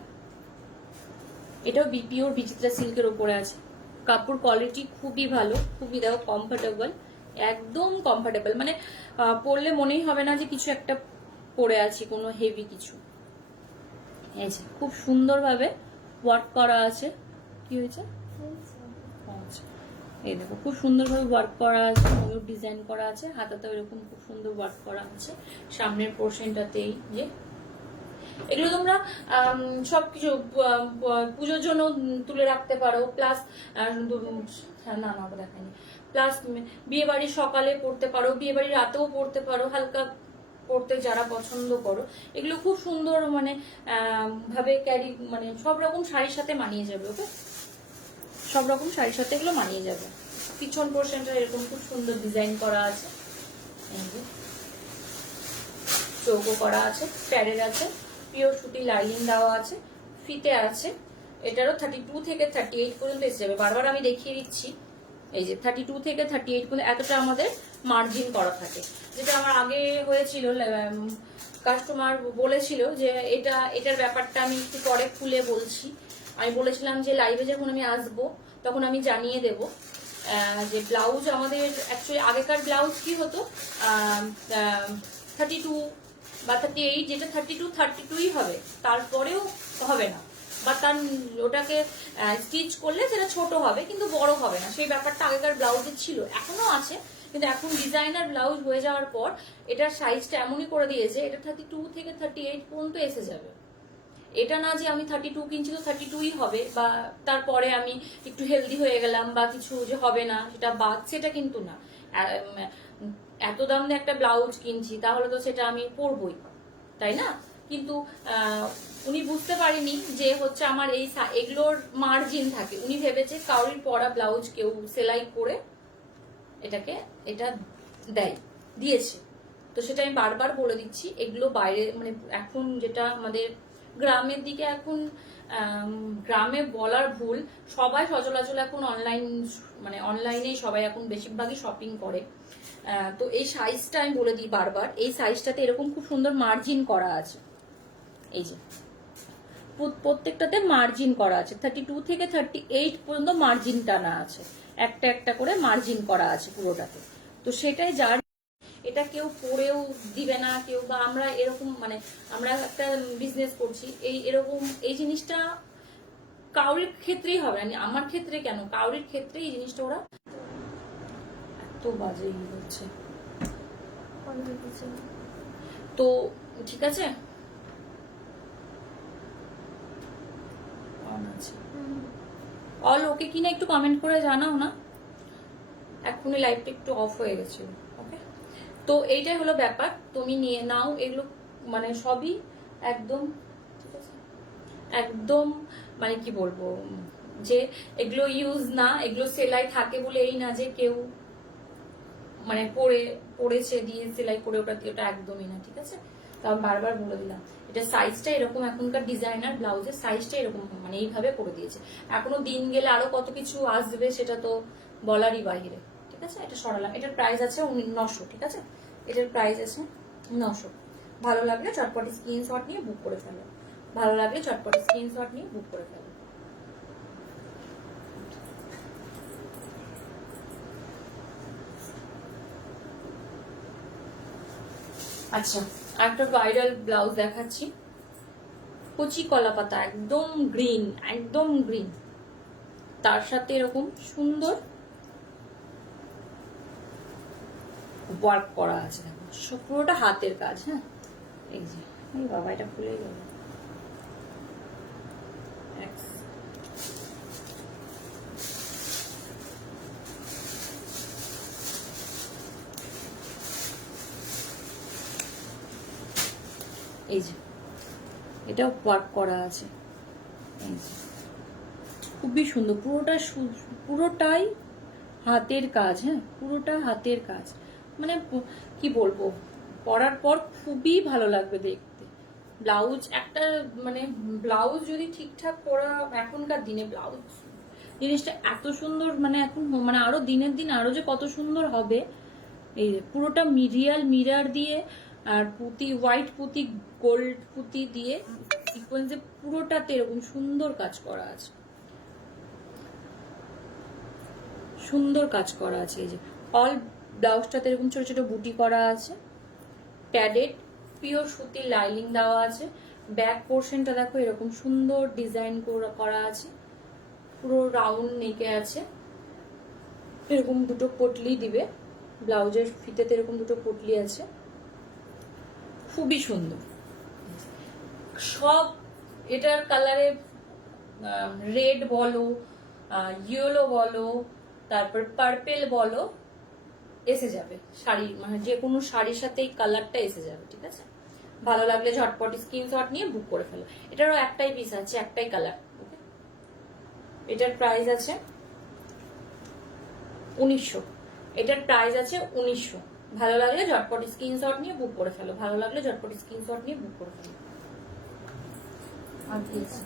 এটাও পিওর বিচিত্রা সিল্কের উপরে আছে। কাপড় কোয়ালিটি খুবই ভালো, খুবই দেখো কমফোর্টেবল, একদম কমফোর্টেবল, মানে পরলে মনেই হবে না যে কিছু একটা পরে আছি, কোনো হেভি কিছু। এই যে খুব সুন্দরভাবে ওয়ার্ক করা আছে। কি হয়েছে? আচ্ছা, এই দেখো খুব সুন্দরভাবে ওয়ার্ক করা আছে, ময়ূর ডিজাইন করা আছে, হাতাতেও এরকম খুব সুন্দর ওয়ার্ক করা আছে, সামনের পোর্শনটাতেই যে এগুলো তোমরা সবকিছু পুজোর জন্য তুলে রাখতে পারো, প্লাস না না দেখায়নি, প্লাস বিয়ে বাড়ির সকালে পড়তে পারো, বিয়ে বাড়ির রাতেও পড়তে পারো, হালকা পড়তে যারা পছন্দ করো। এগুলো খুব সুন্দর মানে ভাবে ক্যারি, মানে সব রকম শাড়ির সাথে মানিয়ে যাবে। ওকে, সব রকম শাড়ির সাথে এগুলো মানিয়ে যাবে। পিছন পোর্শনটা এরকম খুব সুন্দর ডিজাইন করা আছে, চৌকো করা আছে, প্যাডের আছে, পিওর সুতি লাইনিং দেওয়া আছে, ফিতে আছে। এটারও 32 থেকে 38 পর্যন্ত এসে যাবে। বারবার আমি দেখিয়ে দিচ্ছি, এই যে 32 থেকে 38 পর্যন্ত এতটা আমাদের মার্জিন করা থাকে। যেটা আমার আগে হয়েছিল, কাস্টমার বলেছিল যে এটার ব্যাপারটা আমি একটু পরে খুলে বলছি। আমি বলেছিলাম যে লাইভে যখন আমি আসবো তখন আমি জানিয়ে দেব যে ব্লাউজ আমাদের অ্যাকচুয়ালি আগেকার ব্লাউজ কি হতো, 32 বা 38, যেটা 32ই হবে, তারপরেও হবে না, বা তার ওটাকে স্টিচ করলে সেটা ছোট হবে কিন্তু বড় হবে না, সেই ব্যাপারটা আগেকার ব্লাউজে ছিল, এখনো আছে। কিন্তু এখন ডিজাইনার ব্লাউজ হয়ে যাওয়ার পর এটার সাইজটা এমনই করে দিয়েছে, এটা 32 থেকে 38 পর্যন্ত এসে যাবে। এটা না যে আমি 32 কিনছি তো 32ই হবে, বা তারপরে আমি একটু হেলদি হয়ে গেলাম বা কিছু যে হবে না সেটা বাদ, সেটা কিন্তু না। এত দাম দিয়ে একটা ব্লাউজ কিনছি তাহলে তো সেটা আমি পরবই, তাই না? কিন্তু উনি বুঝতে পারেনি যে হচ্ছে আমার এগুলোর মার্জিন থাকে। উনি ভেবেছে কাউরির পরা ব্লাউজ কেউ সেলাই করে এটা দিয়েছে। তো সেটা আমি বারবার বলে দিচ্ছি, এগুলো বাইরে মানে এখন যেটা আমাদের গ্রামের দিকে, এখন গ্রামে বলার ভুল, সবাই সচরাচর এখন অনলাইনে সবাই এখন বেশিরভাগই শপিং করে। তো এই সাইজটা আমি বলে দিই বারবার, এই সাইজটাতে এরকম খুব সুন্দর মার্জিন করা আছে। এই যে প্রত্যেকটাতে মার্জিন করা আছে, 32 থেকে 38 পর্যন্ত মার্জিন টানা আছে, একটা একটা করে মার্জিন করা আছে পুরোটাতে। তো সেটাই যার, এটা কেউ পরেও দিবে না কেউ, বা আমরা এরকম মানে আমরা একটা বিজনেস করছি, এরকম এই জিনিসটা কাউরির ক্ষেত্রেই হবে না, আমার ক্ষেত্রে কেন, কাউরির ক্ষেত্রে এই জিনিসটা ওরা এত বাজে হচ্ছে। তো ঠিক আছে, অল ওকে কিনা একটু কমেন্ট করে জানাও না, এখনই লাইভটা একটু অফ হয়ে গেছিল। ওকে, তো এইটাই হলো ব্যাপার, তুমি নিয়ে নাও এগুলো, মানে সবই একদম ঠিক আছে, একদম মানে কি বলবো, যে এগুলো ইউজ না, এগুলো সেলাই থাকে বলে এই না যে কেউ মানে পড়েছে দিয়ে সেলাই করে ওটা একদমই না, ঠিক আছে? তো আমি বারবার বলে দিলাম, এটা সাইজটা এরকম, এখনকার ডিজাইনার ব্লাউজের সাইজটা এরকম মানে এইভাবে করে দিয়েছে। এখনো দিন গেলে আরো কত কিছু আসবে সেটা তো বলারই বাইরে, ঠিক আছে? এটা সরালাম। এটার প্রাইস আছে 900, ঠিক আছে? এটার প্রাইস আছে 900। ভালো লাগলে চটপটি স্ক্রিনশট নিয়ে বুক করে ফেলো, ভালো লাগলে চটপটি স্ক্রিনশট নিয়ে বুক করে ফেলো। আচ্ছা, একটা ভাইরাল ব্লাউজ দেখাচ্ছি, কচি কলা পাতা, একদম গ্রিন, একদম গ্রিন, তার সাথে এরকম সুন্দর ওয়ার্ক করা আছে, দেখো পুরোটা হাতের কাজ। হ্যাঁ, এই যে বাবা, এটা খুলে গেল। এই যে এটাও ওয়ার্ক করা আছে, এই যে। খুবই সুন্দর, পুরোটাই হাতের কাজ, হ্যাঁ পুরোটা হাতের কাজ। মানে কি বলবো, পরার পর খুবই ভালো লাগবে দেখতে। ব্লাউজ একটা, মানে ব্লাউজ যদি ঠিকঠাক পরা, এখনকার দিনে ব্লাউজ জিনিসটা এত সুন্দর, মানে এখন মানে আরো দিনের দিন আরো যে কত সুন্দর হবে। এই যে পুরোটা রিয়াল মিরার দিয়ে আর পুঁতি, হোয়াইট পুঁতি, গোল্ড পুঁতি দিয়ে সিকোয়েন্সে পুরোটাতে এরকম সুন্দর কাজ করা আছে, সুন্দর কাজ করা আছে। এই যে অল ব্লাউজটাতে এরকম ছোট ছোট বুটি করা আছে, প্যাডেড পিওর সুতির লাইনিং দেওয়া আছে। ব্যাক পোর্শনটা দেখো এরকম সুন্দর ডিজাইন করা আছে, পুরো রাউন্ড নেকে আছে। এরকম দুটো পটলি দিবে, ব্লাউজের ফিতেতে এরকম দুটো পটলি আছে, খুবই সুন্দর সব। এটার কালারে রেড বলো, ইয়েলো বলো, তারপর পার্পেল বলো, এসে যাবে শাড়ি, মানে যে কোনো শাড়ির সাথে এই কালারটা এসে যাবে, ঠিক আছে। ভালো লাগলে ঝটপট স্ক্রিনশট নিয়ে বুক করে ফেলো। এটারও একটাই পিস আছে, একটাই কালার, ওকে। এটার প্রাইস আছে 1900, এটার প্রাইস আছে 1900। ভালো লাগলে ঝটপট স্ক্রিনশট নিয়ে বুক করে ফেলো, ভালো লাগলে ঝটপট স্ক্রিনশট নিয়ে বুক করে ফেলো। আর কি আছে?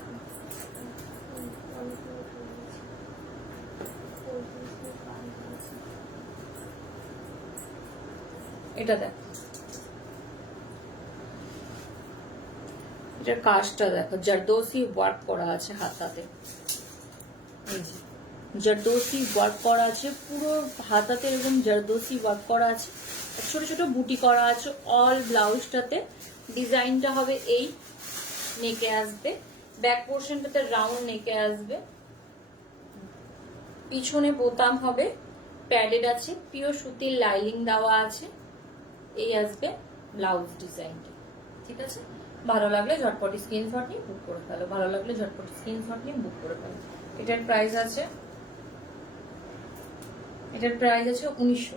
এটা দেখো, এটার কাজটা দেখো, জারদোসি ওয়ার্ক করা আছে হাতাতে, এই যে জারদোসি ওয়ার্ক করা আছে পুরো হাতাতে, এরকম জারদোসি ওয়ার্ক করা আছে, ছোট ছোট বুটি করা আছে অল ব্লাউজটাতে। ডিজাইনটা হবে এই নেকে আসবে, ব্যাক পোর্শনটাতে রাউন্ড নেকে আসবে, পিছনে বোতাম হবে, প্যাডেড আছে, পিওর সুতির লাইনিং দেওয়া আছে, এই আসবে ব্লাউজ ডিজাইনটা, ঠিক আছে। ভালো লাগলে ঝটপট স্ক্রিনশট নিয়ে বুক করে ফেলো, ভালো লাগলে ঝটপট স্ক্রিনশট নিয়ে বুক করে ফেলো। এটার প্রাইস আছে, এটার প্রাইস আছে 1900,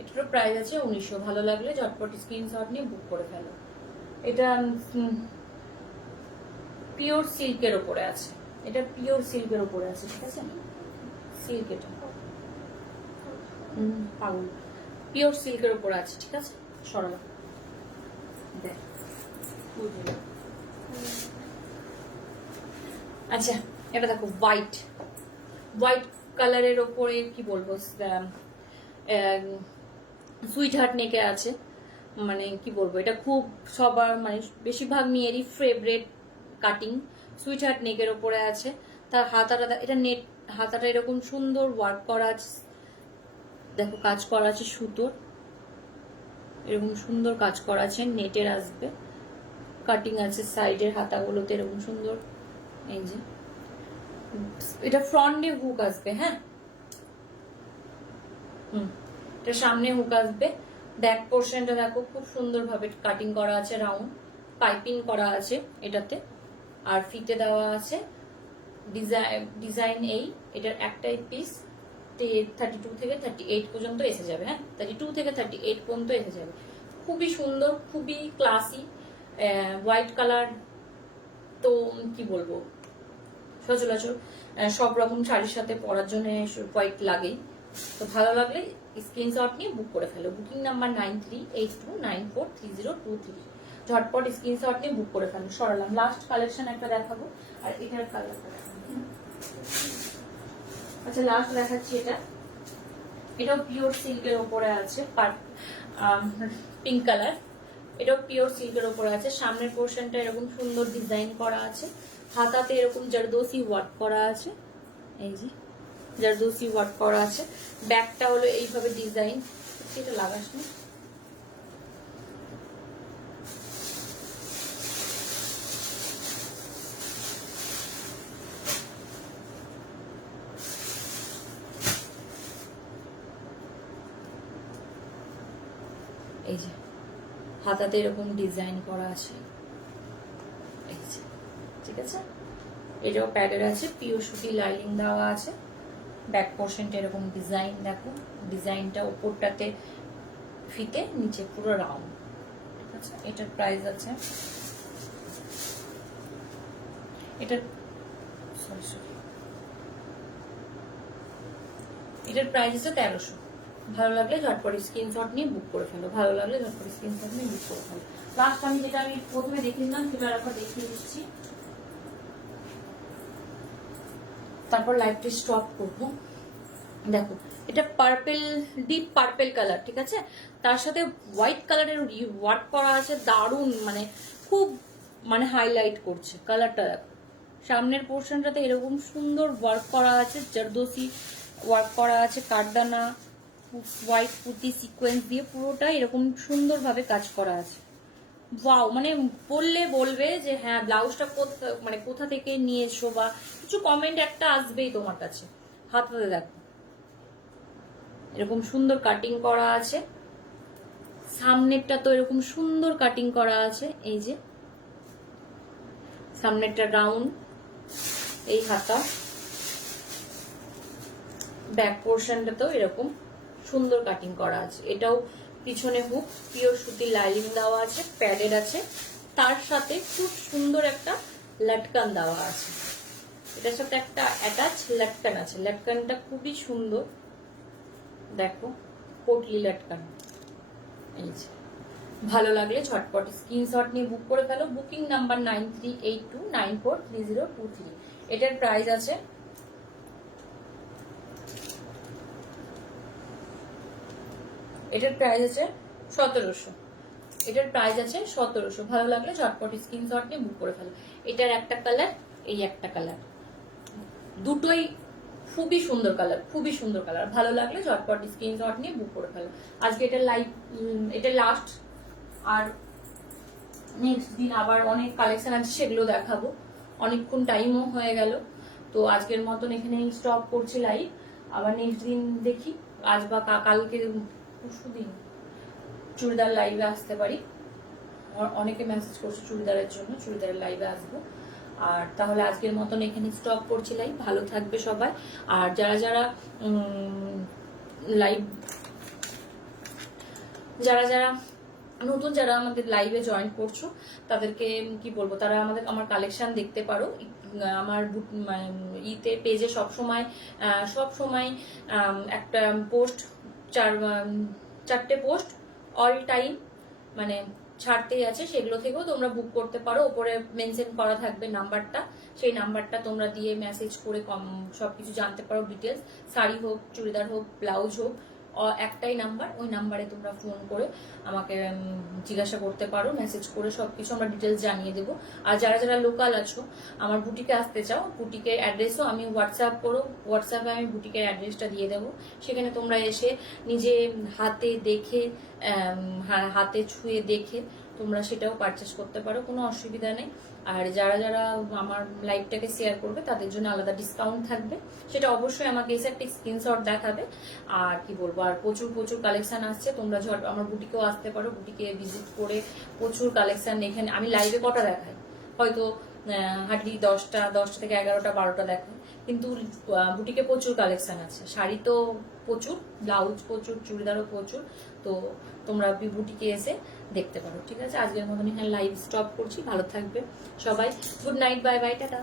এটারও প্রাইস আছে 1900। ভালো লাগলে ঝটপট স্ক্রিনশট নিয়ে বুক করে ফেলো। এটা পিওর সিল্কের উপরে আছে, এটা পিওর সিল্কের উপরে আছে, ঠিক আছে। সিল্ক, এটা পাগল, পিওর সিল্কের উপরে আছে, ঠিক আছে। সরালাম, দেখ আচ্ছা। এটা দেখো হোয়াইট, হোয়াইট কালারের ওপরে কি বলবো, সুইট হার্ট নেকে আছে, মানে কি বলবো, এটা খুব সবার, মানে বেশিরভাগ মেয়েরই ফেভারিট কাটিং। সুইট হার্ট নেকের ওপরে আছে, তার হাতাটা, এটা নেট হাতাটা এরকম সুন্দর ওয়ার্ক করা আছে, দেখো কাজ করা আছে সুতোর, এরকম সুন্দর কাজ করা আছে, নেটের আসবে, কাটিং আছে সাইডের হাতাগুলোতে এরকম সুন্দর, এই যে এটা ফ্রন্টে হুক আসবে, হ্যাঁ এটা সামনে হুক আসবে। ব্যাক পোর্শনটা দেখো খুব সুন্দর ভাবে কাটিং করা আছে, রাউন্ড পাইপিং করা আছে এটাতে, আর ফিতে দেওয়া আছে ডিজাইন এই। এটার একটাই পিস 32 থেকে 38 পর্যন্ত এসে যাবে, হ্যাঁ 32 থেকে 38 পর্যন্ত এসে যাবে। খুবই সুন্দর, খুবই ক্লাসি, হোয়াইট কালার তো কি বলবো, সচরাচর সব রকম শাড়ির সাথে পরার জন্য হোয়াইট লাগেই। তো ভালো লাগলে স্ক্রিনশট নিয়ে বুক করে ফেলো। Booking number 9382943023। ঝটপট স্ক্রিনশট নিয়ে বুক করে ফেলো। সরালাম, লাস্ট কালেকশন একটা দেখাবো, আর এটার কালারটা দেখাবো। আচ্ছা লাস্ট দেখাচ্ছি এটা, এটাও পিওর সিল্কের ওপরে আছে, পিঙ্ক কালার, এটাও পিওর সিল্কের ওপরে আছে। সামনের পোর্শনটা এরকম সুন্দর ডিজাইন করা আছে, হাতাতে এরকম জারদোসি ওয়ার্ক করা আছে, এই যে জারদোসি ওয়ার্ক করা আছে। ব্যাকটা হলো এইভাবে ডিজাইন, এটা লাগাস না, এই যে হাতাতে এরকম ডিজাইন করা আছে, এই যে ঠিক আছে। এটাও প্যাডের আছে, পিওর সুতি লাইনিং দেওয়া আছে। ব্যাক পোর্শনটা এরকম ডিজাইন দেখো, ডিজাইনটা উপরটাতে ফিতে, নিচে পুরো রাউন্ড, ঠিক আছে। এটার প্রাইস আছে এটার সরি এটার প্রাইস হচ্ছে 1300। ভালো লাগলে ঝটপট স্ক্রিনশট নিয়ে বুক করে ফেলো, ভালো লাগলে ঝটপট স্ক্রিনশট নিয়ে বুক করে ফেলো। লাস্ট আমি যেটা আমি প্রথমে দেখিয়েছিলাম সেটা একবার দেখিয়ে দিচ্ছি, তারপর লাইভটি স্টপ করবো। দেখো এটা পার্পেল, ডিপ পার্পেল কালার, ঠিক আছে, তার সাথে হোয়াইট কালারের ওয়ার্ক করা আছে, দারুন, মানে খুব মানে হাইলাইট করছে কালারটা। দেখো সামনের পোর্শনটাতে এরকম সুন্দর ওয়ার্ক করা আছে, জারদোসি ওয়ার্ক করা আছে, কাঠদানা হোয়াইট পুঁতি সিকোয়েন্স দিয়ে পুরোটা এরকম সুন্দরভাবে কাজ করা আছে। ওয়াও, মানে বললে বলবে যে হ্যাঁ ব্লাউজটা মানে কোথা থেকে নিয়ে এসো, বা কিছু কমেন্ট একটা আসবেই তোমার কাছে। হাতে দেখো এরকম সুন্দর কাটিং করা আছে, সামনেরটা তো এরকম সুন্দর কাটিং করা আছে, এই যে সামনেরটা রাউন্ড, এই হাতা, ব্যাক পোর্শনটা তো এরকম সুন্দর কাটিং করা আছে। এটাও পিছনে হুক পিওর সুতির লাইলিং দেওয়া আছে, প্যাডেড আছে, তার সাথে খুব সুন্দর একটা লটকান দেওয়া আছে। এটার সাথে একটা অ্যাটাচ লটকান আছে, লটকানটা খুবই সুন্দর, দেখো পোটলি লটকান। এই যে ভালো লাগলে ঝটপট স্ক্রিনশট নিয়ে বুক করে ফেলো। Booking number 9382943023। এটার প্রাইস আছে এটার প্রাইস আছে 1700। এটার প্রাইস আছে 1700। ভালো লাগলে ঝটপট স্ক্রিনশট নিয়ে বুক করে ফেলো। এটার একটা কালার, এই একটা কালার, দুটোই খুবই সুন্দর কালার, খুবই সুন্দর কালার। ভালো লাগলে ঝটপট স্ক্রিনশট নিয়ে বুক করে ফেলো। আজকে এটা লাইভ, এটা লাস্ট, আর নেক্সট দিন আবার অনেক কালেকশন আছে, সেগুলো দেখাবো। অনেকক্ষণ টাইমও হয়ে গেল, তো আজকের মতন এখানে স্টপ করছি লাইভ। আবার নেক্সট দিন দেখি, আজ বা কালকে পরশুদিন চুড়িদার লাইভে আসতে পারি। অনেকে মেসেজ করছে চুড়িদারের জন্য, চুড়িদারের লাইভে আসবো। আর তাহলে আজকের মতন এখানে স্টপ করছি লাইভ। ভালো থাকবে সবাই। আর যারা যারা লাইভ, যারা যারা নতুন, যারা আমাদের লাইভে জয়েন করছো, তাদেরকে কি বলবো, তারা আমার কালেকশন দেখতে পারো আমার ইতে পেজে। সব সময় একটা পোস্ট, চারটে পোস্ট অল টাইম মানে ছাড়তেই আছে, সেগুলো থেকেও তোমরা বুক করতে পারো। ওপরে মেনশন করা থাকবে নাম্বারটা, সেই নাম্বারটা তোমরা দিয়ে মেসেজ করে সবকিছু জানতে পারো, ডিটেলস। শাড়ি হোক, চুড়িদার হোক, ব্লাউজ হোক, একটাই নাম্বার, ওই নাম্বারে তোমরা ফোন করে আমাকে জিজ্ঞাসা করতে পারো, মেসেজ করে সবকিছু আমরা ডিটেলস জানিয়ে দেবো। আর যারা যারা লোকাল আছো, আমার বুটিকে আসতে চাও, বুটিকের অ্যাড্রেসও আমি হোয়াটসঅ্যাপ করো, হোয়াটসঅ্যাপে আমি বুটিকের অ্যাড্রেসটা দিয়ে দেবো। সেখানে তোমরা এসে নিজে হাতে দেখে, হাতে ছুঁয়ে দেখে তোমরা সেটাও পারচেস করতে পারো, কোনো অসুবিধা নেই। আর যারা যারা আমার লাইভটাকে শেয়ার করবে তাদের জন্য আলাদা ডিসকাউন্ট থাকবে, সেটা অবশ্যই আমাকে এসে একটা স্ক্রিনশট দেখাবে। আর কি বলবো, আর প্রচুর প্রচুর কালেকশন আসছে, তোমরা আমার বুটিকেও আসতে পারো, বুটিকে ভিজিট করে প্রচুর কালেকশন। এখানে আমি লাইভে কটা দেখাই, হয়তো হার্ডলি 10টা থেকে 11টা 12টা দেখাই, কিন্তু বুটিকে প্রচুর কালেকশন আছে। শাড়ি তো প্রচুর, ব্লাউজ প্রচুর, চুড়িদারও প্রচুর। তো তোমরা বুটিকে এসে দেখতে পারো, ঠিক আছে। আজকের মতন এখানে লাইভ স্টপ করছি। ভালো থাকবে সবাই, good night, bye bye, tata.